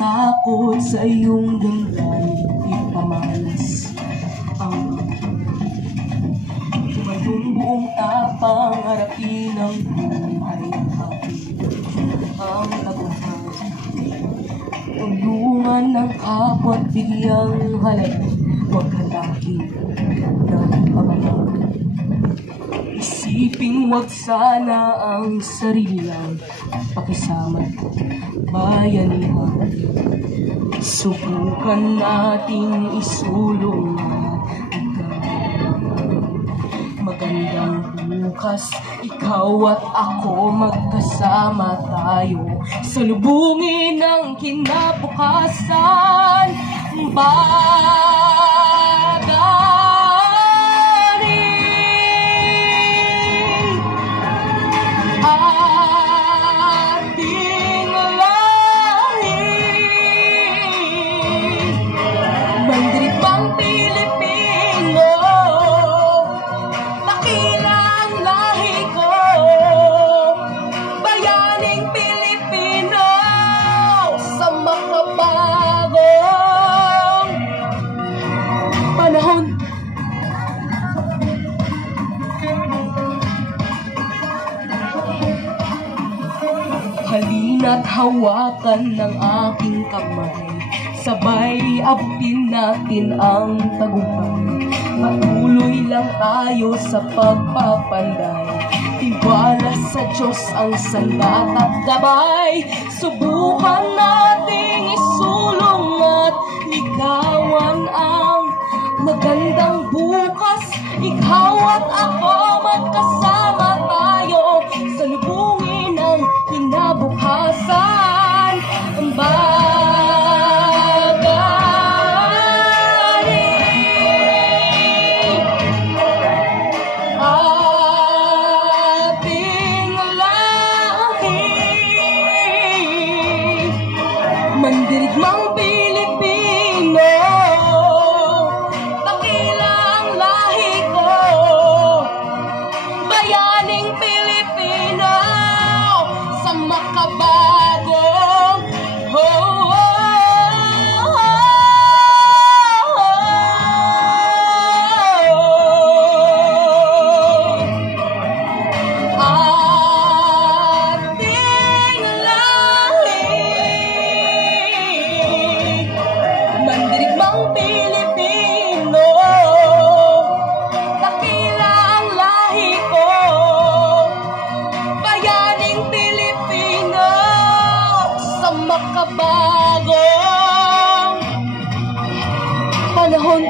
Takot sa iyong damdamin, ipamalas ang tumayong buong tapang, harapin ang buhay ang tagumpay. Tulungan ng kapwa't bigyang halaga, huwag halakin ng pamamaga. Isiping wag sana ang sarili lang, pakisama bayanihan. Subukan nating isulong magandang bukas. Ikaw at ako magkasama tayo, salubungin ang kinabukasan. Halina't hawakan ng aking kamay, sabay abutin natin ang tagumpay. Patuloy lang tayo sa pagpapanday, tiwala sa Diyos ang sandat at gabay. Subukan nating isulong at ligawan ang magandang bukas. Ikaw at ako magkasama tayo, salubungin ang kinabukasan. Ang ating lahi, mandirigmang Pilipino, dakila ang lahi ko, bayaning Pilipino, sa makabagong ating lahi, mandirigmang Pilipino, dakila ang lahi ko, bayaning Pilipino, sa makabagong panahon.